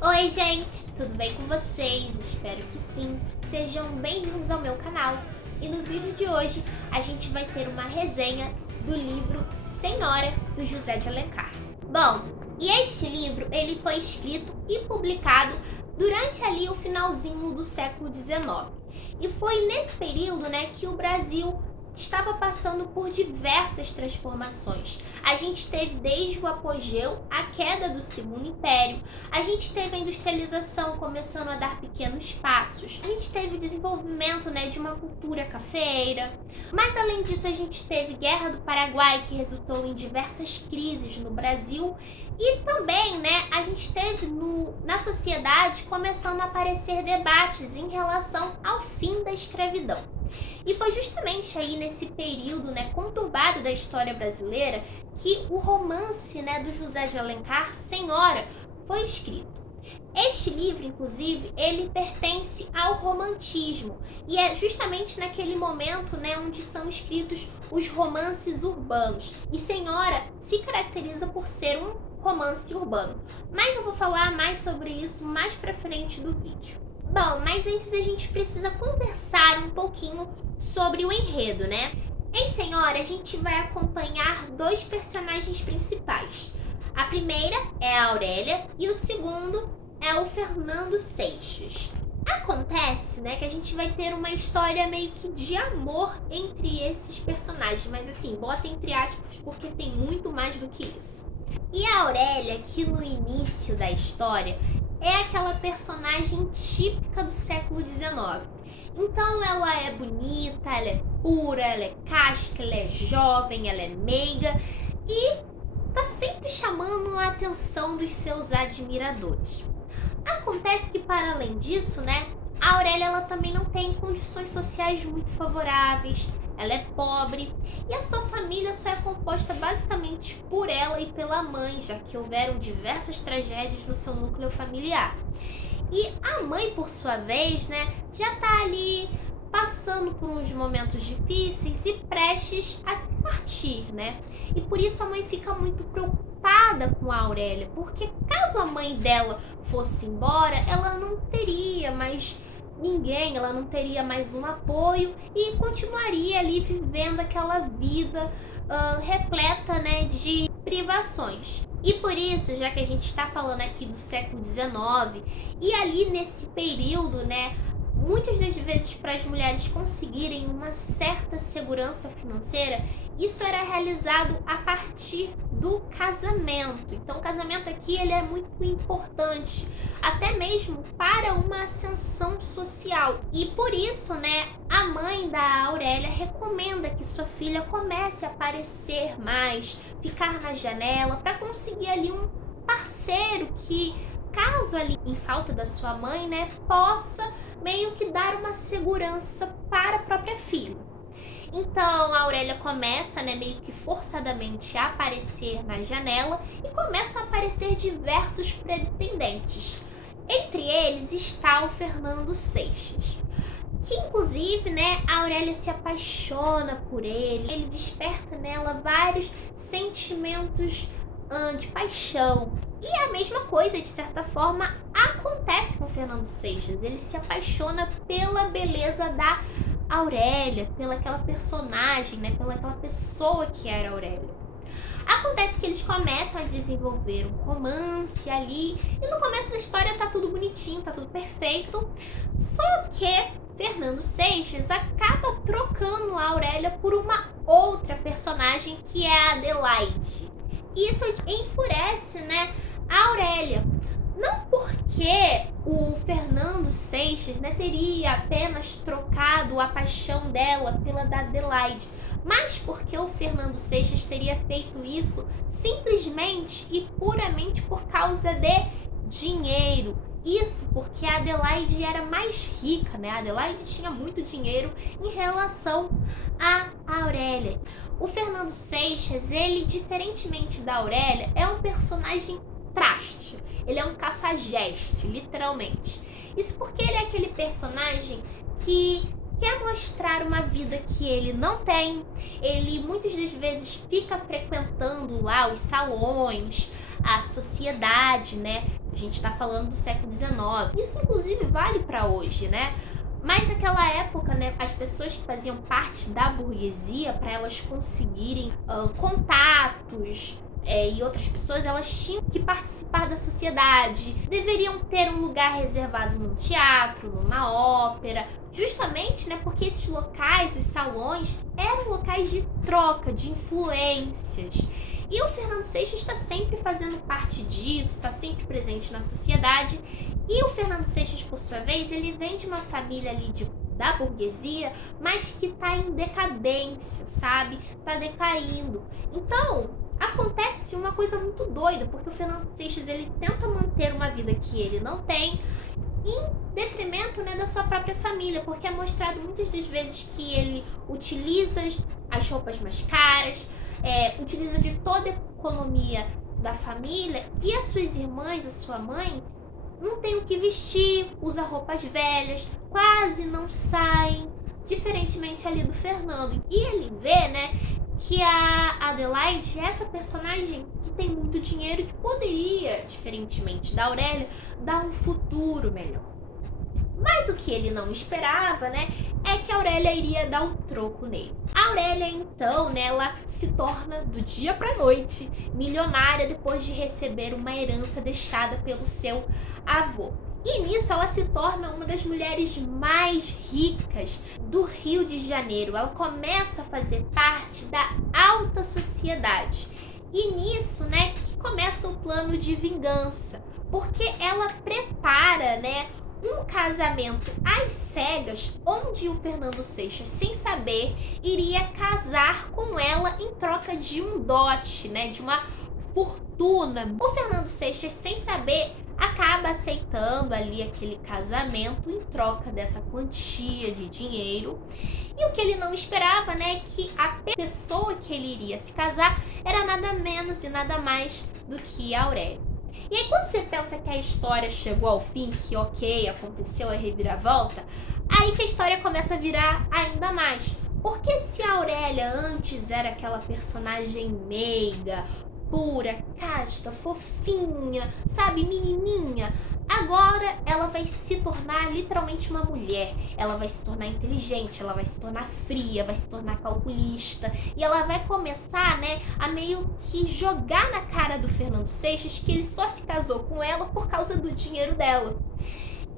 Oi gente, tudo bem com vocês? Espero que sim. Sejam bem-vindos ao meu canal. E no vídeo de hoje a gente vai ter uma resenha do livro Senhora, do José de Alencar. Bom, e este livro ele foi escrito e publicado durante ali o finalzinho do século XIX. E foi nesse período, que o Brasil estava passando por diversas transformações. A gente teve desde o apogeu a queda do Segundo Império, a gente teve a industrialização começando a dar pequenos passos, a gente teve o desenvolvimento de uma cultura cafeeira, mas além disso a gente teve Guerra do Paraguai, que resultou em diversas crises no Brasil, e também a gente teve na sociedade começando a aparecer debates em relação ao fim da escravidão. E foi justamente aí nesse período conturbado da história brasileira que o romance do José de Alencar, Senhora, foi escrito. Este livro, inclusive, ele pertence ao romantismo e é justamente naquele momento onde são escritos os romances urbanos. E Senhora se caracteriza por ser um romance urbano. Mas eu vou falar mais sobre isso mais pra frente do vídeo. Bom, mas antes a gente precisa conversar um pouquinho sobre o enredo, Em Senhora, a gente vai acompanhar dois personagens principais. A primeira é a Aurélia e o segundo é o Fernando Seixas. Acontece, que a gente vai ter uma história meio que de amor entre esses personagens, mas assim, bota entre aspas porque tem muito mais do que isso. E a Aurélia, que no início da história é aquela personagem típica do século XIX. Então ela é bonita, ela é pura, ela é casta, ela é jovem, ela é meiga e tá sempre chamando a atenção dos seus admiradores. Acontece que para além disso, a Aurélia ela também não tem condições sociais muito favoráveis, ela é pobre e a sua família só é composta basicamente por ela e pela mãe, já que houveram diversas tragédias no seu núcleo familiar. E a mãe, por sua vez, já tá ali passando por uns momentos difíceis e prestes a se partir, E por isso a mãe fica muito preocupada com a Aurélia, porque caso a mãe dela fosse embora, ela não teria mais ninguém, ela não teria mais um apoio e continuaria ali vivendo aquela vida repleta de privações. E por isso, já que a gente está falando aqui do século XIX, e ali nesse período, muitas das vezes para as mulheres conseguirem uma certa segurança financeira, isso era realizado a partir do casamento. Então o casamento aqui ele é muito importante, até mesmo para uma ascensão social. E por isso, a mãe da Aurélia recomenda que sua filha comece a aparecer mais, ficar na janela, para conseguir ali um parceiro que, caso ali em falta da sua mãe, possa meio que dar uma segurança para a própria filha. Então a Aurélia começa meio que forçadamente a aparecer na janela e começam a aparecer diversos pretendentes. Entre eles está o Fernando Seixas, que inclusive a Aurélia se apaixona por ele desperta nela vários sentimentos de paixão. E a mesma coisa, de certa forma, acontece com o Fernando Seixas. Ele se apaixona pela beleza da Aurélia, pela aquela personagem, pela aquela pessoa que era a Aurélia. Acontece que eles começam a desenvolver um romance ali, e no começo da história tá tudo bonitinho, tá tudo perfeito, só que Fernando Seixas acaba trocando a Aurélia por uma outra personagem, que é a Adelaide. Isso enfurece, a Aurélia. Não porque o Fernando Seixas teria apenas trocado a paixão dela pela da Adelaide, mas porque o Fernando Seixas teria feito isso simplesmente e puramente por causa de dinheiro. Isso porque a Adelaide era mais rica, A Adelaide tinha muito dinheiro em relação a Aurélia. O Fernando Seixas, ele, diferentemente da Aurélia, é um personagem traste. Ele é um cafajeste, literalmente. Isso porque ele é aquele personagem que quer mostrar uma vida que ele não tem. Ele muitas das vezes fica frequentando lá os salões, a sociedade, gente está falando do século XIX. Isso, inclusive, vale para hoje, né? Mas naquela época, né, as pessoas que faziam parte da burguesia, para elas conseguirem contatos e outras pessoas, elas tinham que participar da sociedade, deveriam ter um lugar reservado num teatro, numa ópera, justamente, né, porque esses locais, os salões, eram locais de troca, de influências. E o Fernando Seixas está sempre fazendo parte disso, está sempre presente na sociedade. E o Fernando Seixas, por sua vez, ele vem de uma família ali da burguesia, mas que está em decadência, sabe? Está decaindo. Então, acontece uma coisa muito doida, porque o Fernando Seixas, ele tenta manter uma vida que ele não tem, em detrimento, né, da sua própria família, porque é mostrado muitas das vezes que ele utiliza as roupas mais caras, utiliza de toda a economia da família, e as suas irmãs, a sua mãe, não tem o que vestir, usa roupas velhas, quase não saem, diferentemente ali do Fernando. E ele vê, né, que a Adelaide é essa personagem que tem muito dinheiro, que poderia, diferentemente da Aurélia, dar um futuro melhor. Mas o que ele não esperava, né, é que a Aurélia iria dar um troco nele. A Aurélia, então, né, ela se torna, do dia pra noite, milionária depois de receber uma herança deixada pelo seu avô. E nisso ela se torna uma das mulheres mais ricas do Rio de Janeiro. Ela começa a fazer parte da alta sociedade. E nisso, né, que começa o plano de vingança, porque ela prepara, né, um casamento às cegas, onde o Fernando Seixas, sem saber, iria casar com ela em troca de um dote, né, de uma fortuna. O Fernando Seixas, sem saber, acaba aceitando ali aquele casamento em troca dessa quantia de dinheiro. E o que ele não esperava, né, é que a pessoa que ele iria se casar era nada menos e nada mais do que a Aurélia. E aí, quando você pensa que a história chegou ao fim, que ok, aconteceu a reviravolta, aí que a história começa a virar ainda mais. Porque se a Aurélia antes era aquela personagem meiga, pura, casta, fofinha, sabe, menininha, agora ela vai se tornar literalmente uma mulher. Ela vai se tornar inteligente, ela vai se tornar fria, vai se tornar calculista. E ela vai começar, né, a meio que jogar na cara do Fernando Seixas que ele só se casou com ela por causa do dinheiro dela.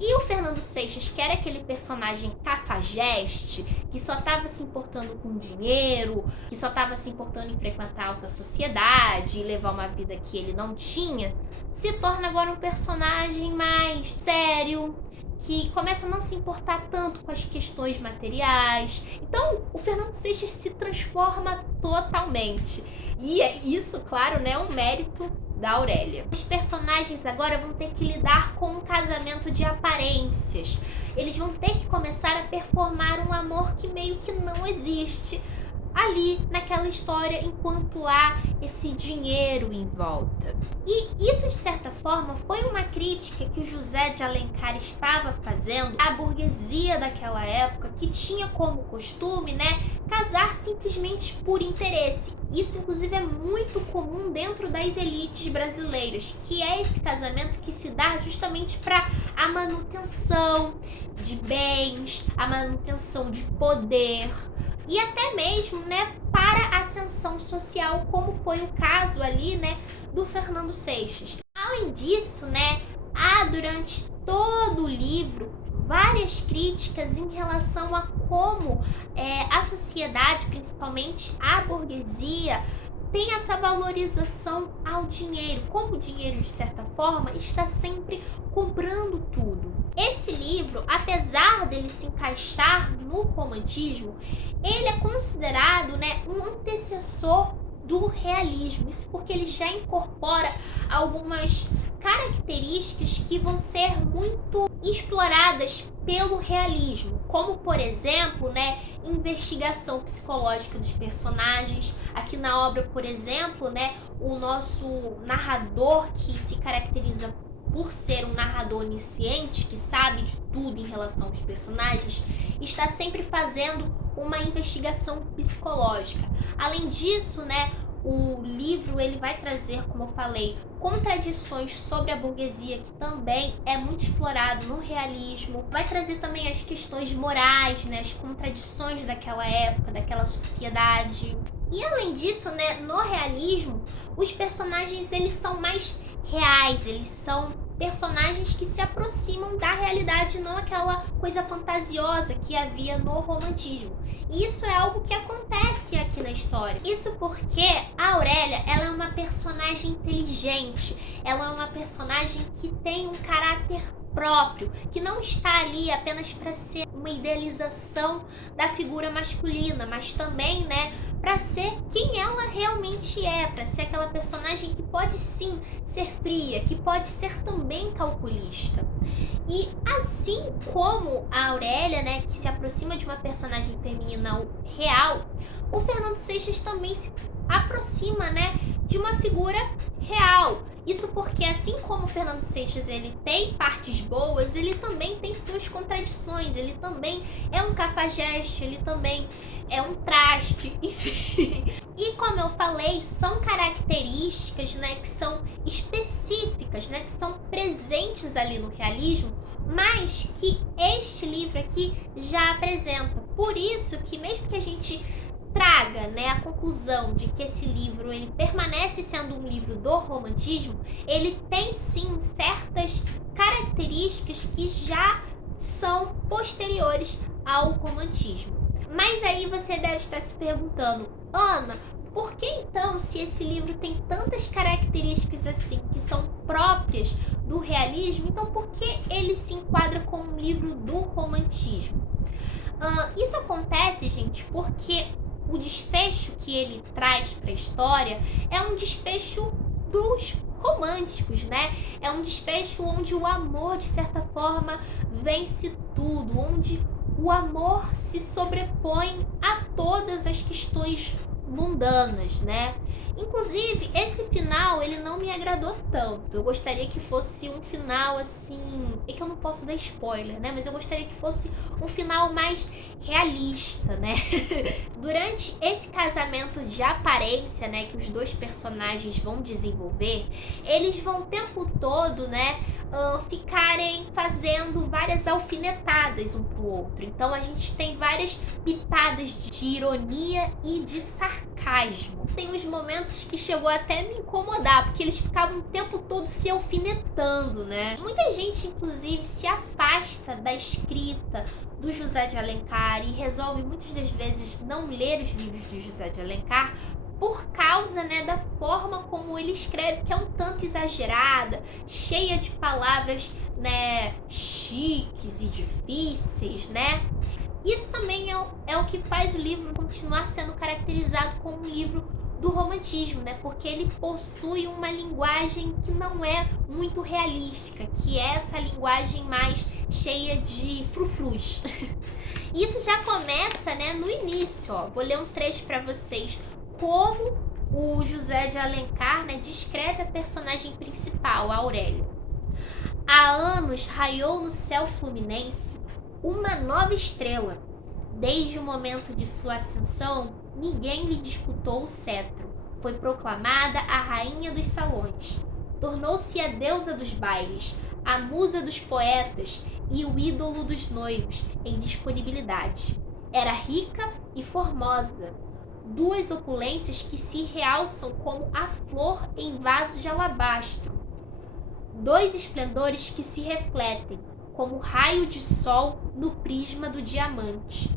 E o Fernando Seixas, que era aquele personagem cafajeste, que só estava se importando com dinheiro, que só estava se importando em frequentar a alta sociedade e levar uma vida que ele não tinha, se torna agora um personagem mais sério, que começa a não se importar tanto com as questões materiais. Então, o Fernando Seixas se transforma totalmente. E isso, claro, né, é um mérito da Aurélia. Os personagens agora vão ter que lidar com um casamento de aparências. Eles vão ter que começar a performar um amor que meio que não existe ali naquela história, enquanto há esse dinheiro em volta. E isso, de certa forma, foi uma crítica que o José de Alencar estava fazendo à burguesia daquela época, que tinha como costume, né, casar simplesmente por interesse. Isso, inclusive, é muito comum dentro das elites brasileiras, que é esse casamento que se dá justamente para a manutenção de bens, a manutenção de poder, e até mesmo, né, para a ascensão social, como foi o caso ali, né, do Fernando Seixas. Além disso, né, há durante todo o livro várias críticas em relação a como a sociedade, principalmente a burguesia, tem essa valorização ao dinheiro, como o dinheiro, de certa forma, está sempre comprando tudo. Esse livro, apesar dele se encaixar no romantismo, ele é considerado, né, um antecessor do realismo. Isso porque ele já incorpora algumas características que vão ser muito exploradas pelo realismo, como, por exemplo, né, investigação psicológica dos personagens. Aqui na obra, por exemplo, né, o nosso narrador, que se caracteriza por ser um narrador onisciente, que sabe de tudo em relação aos personagens, está sempre fazendo uma investigação psicológica. Além disso, né, O livro ele vai trazer, como eu falei, contradições sobre a burguesia, que também é muito explorado no realismo. Vai trazer também as questões morais, né, as contradições daquela época, daquela sociedade. E além disso, né, no realismo, os personagens eles são mais reais, eles são personagens que se aproximam da realidade, não aquela coisa fantasiosa que havia no romantismo. E isso é algo que acontece aqui na história. Isso porque a Aurélia, ela é uma personagem inteligente, ela é uma personagem que tem um caráter próprio, que não está ali apenas para ser uma idealização da figura masculina, mas também, né, para ser quem ela realmente é, para ser aquela personagem que pode sim ser fria, que pode ser também calculista. E assim como a Aurélia, né, que se aproxima de uma personagem feminina real, o Fernando Seixas também se aproxima, né, de uma figura real. Isso porque assim como o Fernando Seixas ele tem partes boas, ele também tem suas contradições, ele também é um cafajeste, ele também é um traste, enfim. E como eu falei, são características, né, que são específicas, né, que são presentes ali no realismo, mas que este livro aqui já apresenta. Por isso que mesmo que a gente traga, né, a conclusão de que esse livro ele permanece sendo um livro do romantismo, ele tem sim certas características que já são posteriores ao romantismo. Mas aí você deve estar se perguntando, Ana, por que então, se esse livro tem tantas características assim que são próprias do realismo, então por que ele se enquadra como um livro do romantismo? Isso acontece, gente, porque o desfecho que ele traz para a história é um desfecho dos românticos, né? É um desfecho onde o amor, de certa forma, vence tudo, onde o amor se sobrepõe a todas as questões mundanas, né? Inclusive, esse final, ele não me agradou tanto. Eu gostaria que fosse um final, assim... É que eu não posso dar spoiler, né? Mas eu gostaria que fosse um final mais realista, né? Durante esse casamento de aparência, né, que os dois personagens vão desenvolver, eles vão o tempo todo, né, ficarem fazendo várias alfinetadas um pro outro. Então a gente tem várias pitadas de ironia e de sarcasmo. Tem uns momentos que chegou até a me incomodar, porque eles ficavam o tempo todo se alfinetando, né? Muita gente, inclusive, se afasta da escrita do José de Alencar e resolve muitas das vezes não ler os livros do José de Alencar por causa, né, da forma como ele escreve, que é um tanto exagerada, cheia de palavras, né, chiques e difíceis, né? Isso também é o que faz o livro continuar sendo caracterizado como um livro do romantismo, né? Porque ele possui uma linguagem que não é muito realística, que é essa linguagem mais cheia de frufrus. Isso já começa, né, no início, ó. Vou ler um trecho para vocês como o José de Alencar, né, descreve a personagem principal, a Aurélia. Há anos raiou no céu fluminense uma nova estrela. Desde o momento de sua ascensão, ninguém lhe disputou o cetro. Foi proclamada a rainha dos salões. Tornou-se a deusa dos bailes, a musa dos poetas e o ídolo dos noivos em disponibilidade. Era rica e formosa, duas opulências que se realçam como a flor em vaso de alabastro. Dois esplendores que se refletem, como raio de sol no prisma do diamante.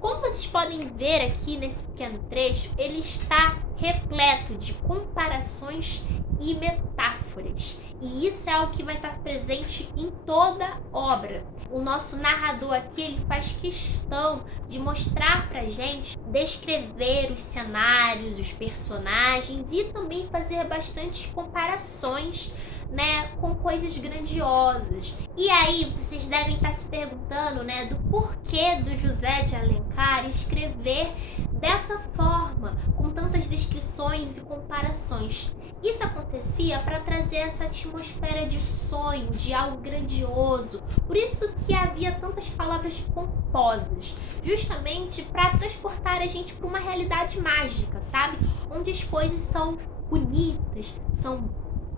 Como vocês podem ver aqui nesse pequeno trecho, ele está repleto de comparações e metáforas. E isso é algo que vai estar presente em toda a obra. O nosso narrador aqui, ele faz questão de mostrar pra gente, descrever os cenários, os personagens e também fazer bastante comparações, né, com coisas grandiosas. E aí vocês devem estar se perguntando, né, do porquê do José de Alencar escrever dessa forma, com tantas descrições e comparações. Isso acontecia para trazer essa atmosfera de sonho, de algo grandioso. Por isso que havia tantas palavras pomposas, justamente para transportar a gente para uma realidade mágica, sabe? Onde as coisas são bonitas, são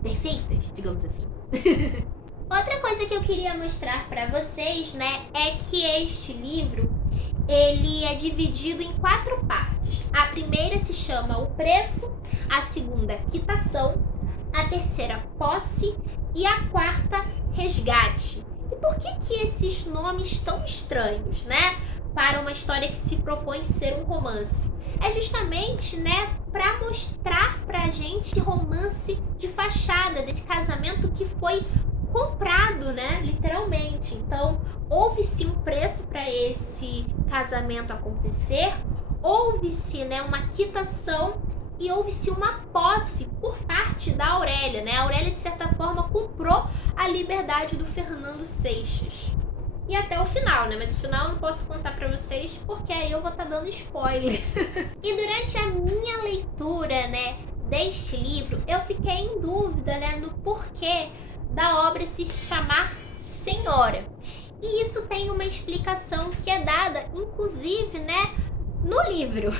perfeitas, digamos assim. Outra coisa que eu queria mostrar para vocês, né, é que este livro ele é dividido em 4 partes. A primeira se chama O Preço, a segunda, Quitação, a terceira, Posse e a quarta, Resgate. E por que esses nomes tão estranhos, né, para uma história que se propõe ser um romance? É justamente, né, para mostrar pra gente esse romance de fachada, desse casamento que foi comprado, né, literalmente. Então, houve-se um preço para esse casamento acontecer, houve-se, né, uma quitação e houve-se uma posse por parte da Aurélia, né? A Aurélia, de certa forma, comprou a liberdade do Fernando Seixas. E até o final, né? Mas o final eu não posso contar pra vocês, porque aí eu vou estar dando spoiler. E durante a minha leitura, né, deste livro, eu fiquei em dúvida, né, no porquê da obra se chamar Senhora. E isso tem uma explicação que é dada, inclusive, né, no livro.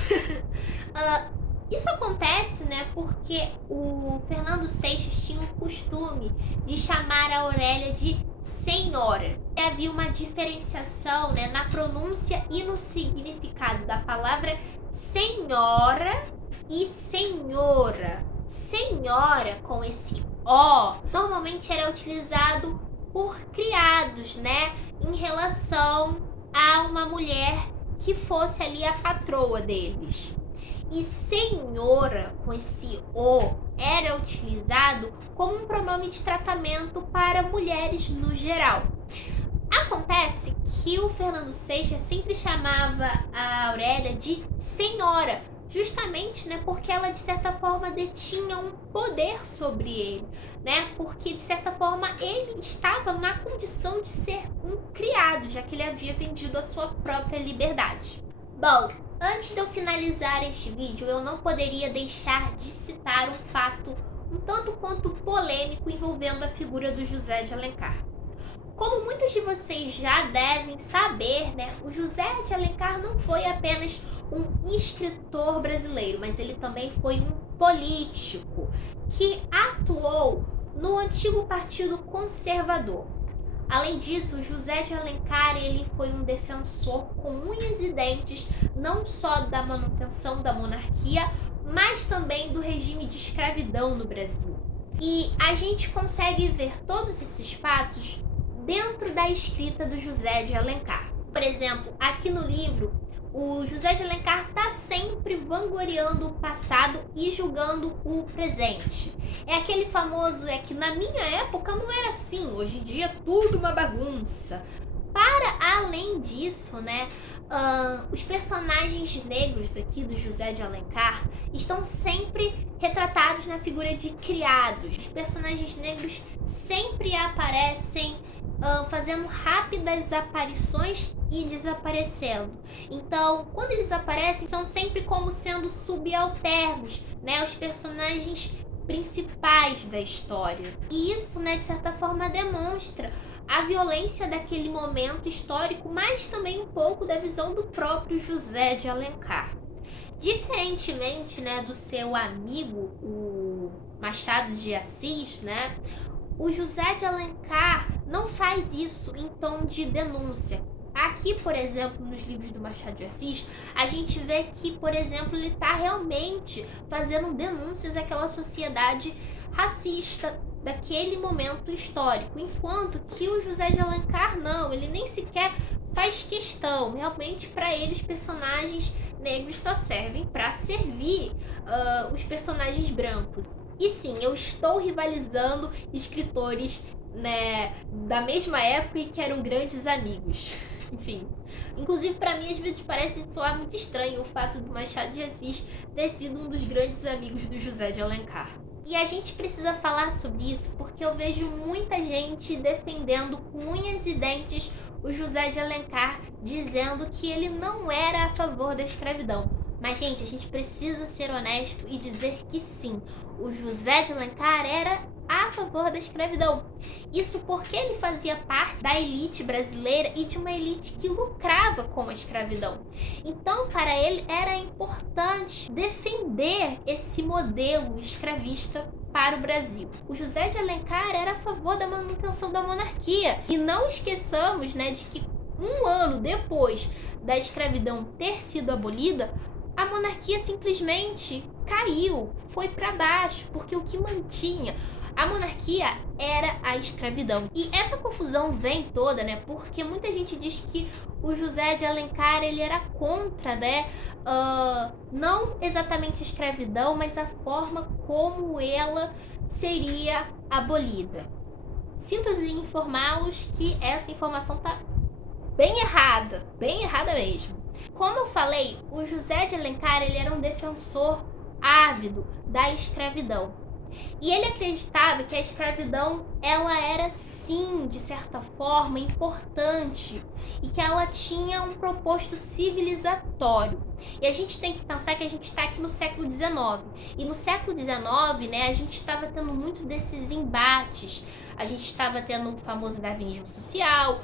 Isso acontece, né, porque o Fernando Seixas tinha o costume de chamar a Aurélia de Senhora. E havia uma diferenciação, né, na pronúncia e no significado da palavra senhora e senhora. Senhora, com esse O, normalmente era utilizado por criados, né, em relação a uma mulher que fosse ali a patroa deles. E senhora, com esse O, era utilizado como um pronome de tratamento para mulheres no geral. Acontece que o Fernando Seixas sempre chamava a Aurélia de senhora, justamente, né, porque ela de certa forma detinha um poder sobre ele, né? Porque de certa forma ele estava na condição de ser um criado, já que ele havia vendido a sua própria liberdade. Bom, antes de eu finalizar este vídeo, eu não poderia deixar de citar um fato um tanto quanto polêmico envolvendo a figura do José de Alencar. Como muitos de vocês já devem saber, né, o José de Alencar não foi apenas um escritor brasileiro, mas ele também foi um político que atuou no antigo Partido Conservador. Além disso, José de Alencar ele foi um defensor com unhas e dentes não só da manutenção da monarquia, mas também do regime de escravidão no Brasil. E a gente consegue ver todos esses fatos dentro da escrita do José de Alencar. Por exemplo, aqui no livro, o José de Alencar está sempre vangloriando o passado e julgando o presente. É aquele famoso, é que na minha época não era assim, hoje em dia é tudo uma bagunça. Para além disso, né, os personagens negros aqui do José de Alencar estão sempre retratados na figura de criados. Os personagens negros sempre aparecem fazendo rápidas aparições e desaparecendo. Então, quando eles aparecem, são sempre como sendo subalternos, né, os personagens principais da história. E isso, né, de certa forma demonstra a violência daquele momento histórico, mas também um pouco da visão do próprio José de Alencar. Diferentemente, né, do seu amigo, o Machado de Assis, né, o José de Alencar não faz isso em tom de denúncia. Aqui, por exemplo, nos livros do Machado de Assis, a gente vê que, por exemplo, ele está realmente fazendo denúncias àquela sociedade racista daquele momento histórico, enquanto que o José de Alencar não, ele nem sequer faz questão. Realmente, para ele, os personagens negros só servem para servir os personagens brancos. E sim, eu estou rivalizando escritores, né, da mesma época e que eram grandes amigos. Enfim, inclusive para mim às vezes parece soar muito estranho o fato do Machado de Assis ter sido um dos grandes amigos do José de Alencar. E a gente precisa falar sobre isso porque eu vejo muita gente defendendo com unhas e dentes o José de Alencar, dizendo que ele não era a favor da escravidão. Mas, gente, a gente precisa ser honesto e dizer que sim, o José de Alencar era a favor da escravidão. Isso porque ele fazia parte da elite brasileira e de uma elite que lucrava com a escravidão. Então, para ele era importante defender esse modelo escravista para o Brasil. O José de Alencar era a favor da manutenção da monarquia. E não esqueçamos, né, de que um ano depois da escravidão ter sido abolida, a monarquia simplesmente caiu, foi para baixo, porque o que mantinha a monarquia era a escravidão. E essa confusão vem toda, né? Porque muita gente diz que o José de Alencar ele era contra, né? Não exatamente a escravidão, mas a forma como ela seria abolida. Sinto em informá-los que essa informação tá bem errada mesmo. Como eu falei, o José de Alencar ele era um defensor ávido da escravidão. E ele acreditava que a escravidão ela era sim, de certa forma, importante e que ela tinha um propósito civilizatório. E a gente tem que pensar que a gente está aqui no século XIX. E no século XIX, né, a gente estava tendo muito desses embates. A gente estava tendo o famoso darwinismo social,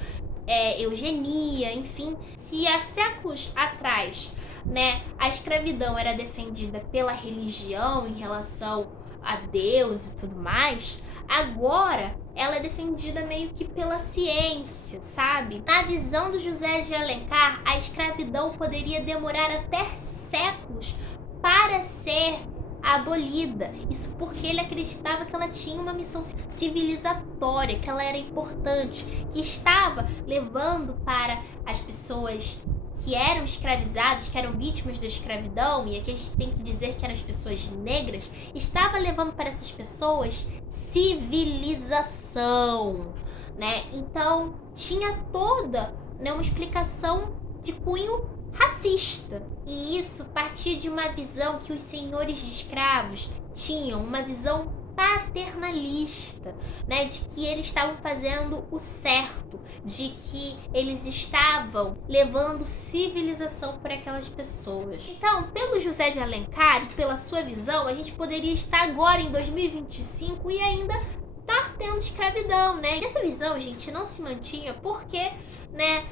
eugenia, enfim. Se há séculos atrás, né, a escravidão era defendida pela religião em relação a Deus e tudo mais, agora ela é defendida meio que pela ciência, sabe? Na visão do José de Alencar, a escravidão poderia demorar até séculos para ser abolida. Isso porque ele acreditava que ela tinha uma missão civilizatória, que ela era importante, que estava levando para as pessoas que eram escravizados, que eram vítimas da escravidão, e aqui a gente tem que dizer que eram as pessoas negras, estava levando para essas pessoas civilização, né? Então tinha toda, né, uma explicação de cunho racista. E isso partia de uma visão que os senhores de escravos tinham, uma visão paternalista, né, de que eles estavam fazendo o certo, de que eles estavam levando civilização para aquelas pessoas. Então, pelo José de Alencar e pela sua visão, a gente poderia estar agora em 2025 e ainda estar tendo escravidão, né? E essa visão, gente, não se mantinha porque, né,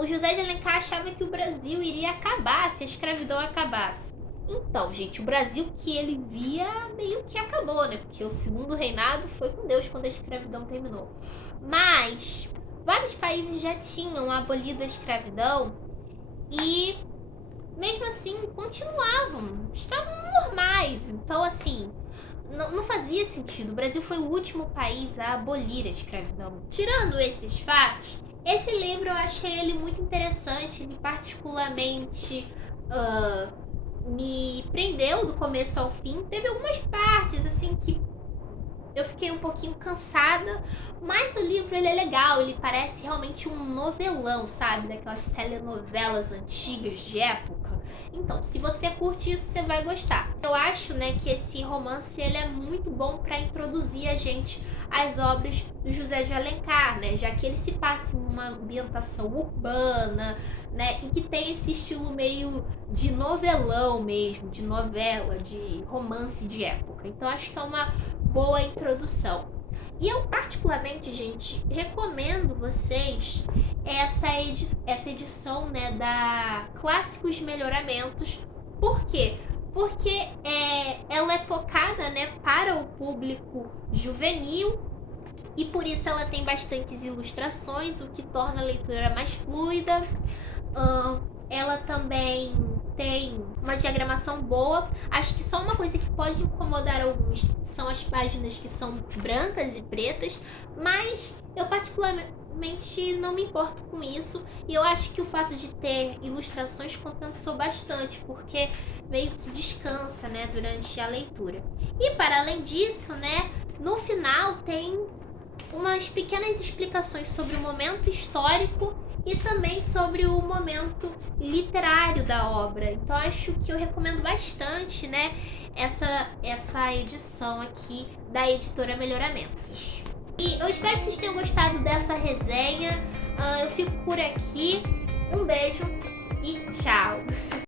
o José de Alencar achava que o Brasil iria acabar se a escravidão acabasse. Então, gente, o Brasil que ele via meio que acabou, né? Porque o segundo reinado foi com Deus quando a escravidão terminou. Mas vários países já tinham abolido a escravidão e mesmo assim continuavam, estavam normais. Então, assim, não fazia sentido. O Brasil foi o último país a abolir a escravidão. Tirando esses fatos, esse livro eu achei ele muito interessante. Ele particularmente me prendeu do começo ao fim. Teve algumas partes assim que eu fiquei um pouquinho cansada, mas o livro ele é legal, ele parece realmente um novelão, sabe? Daquelas telenovelas antigas de época. Então, se você curte isso, você vai gostar. Eu acho, né, que esse romance ele é muito bom para introduzir a gente às obras do José de Alencar, né? Já que ele se passa em uma ambientação urbana, né? E que tem esse estilo meio de novelão mesmo, de novela, de romance de época. Então, acho que é uma boa introdução. E eu particularmente, gente, recomendo vocês essa edição, né, da Clássicos Melhoramentos. Por quê? Porque ela é focada, né, para o público juvenil e por isso ela tem bastantes ilustrações, o que torna a leitura mais fluida. Ela também tem uma diagramação boa. Acho que só uma coisa que pode incomodar alguns são as páginas que são brancas e pretas, mas eu particularmente não me importo com isso, e eu acho que o fato de ter ilustrações compensou bastante, porque meio que descansa, né, durante a leitura. E para além disso, né, no final tem umas pequenas explicações sobre o momento histórico e também sobre o momento literário da obra. Então acho que eu recomendo bastante, né, essa edição aqui da editora Melhoramentos. E eu espero que vocês tenham gostado dessa resenha. Eu fico por aqui. Um beijo e tchau!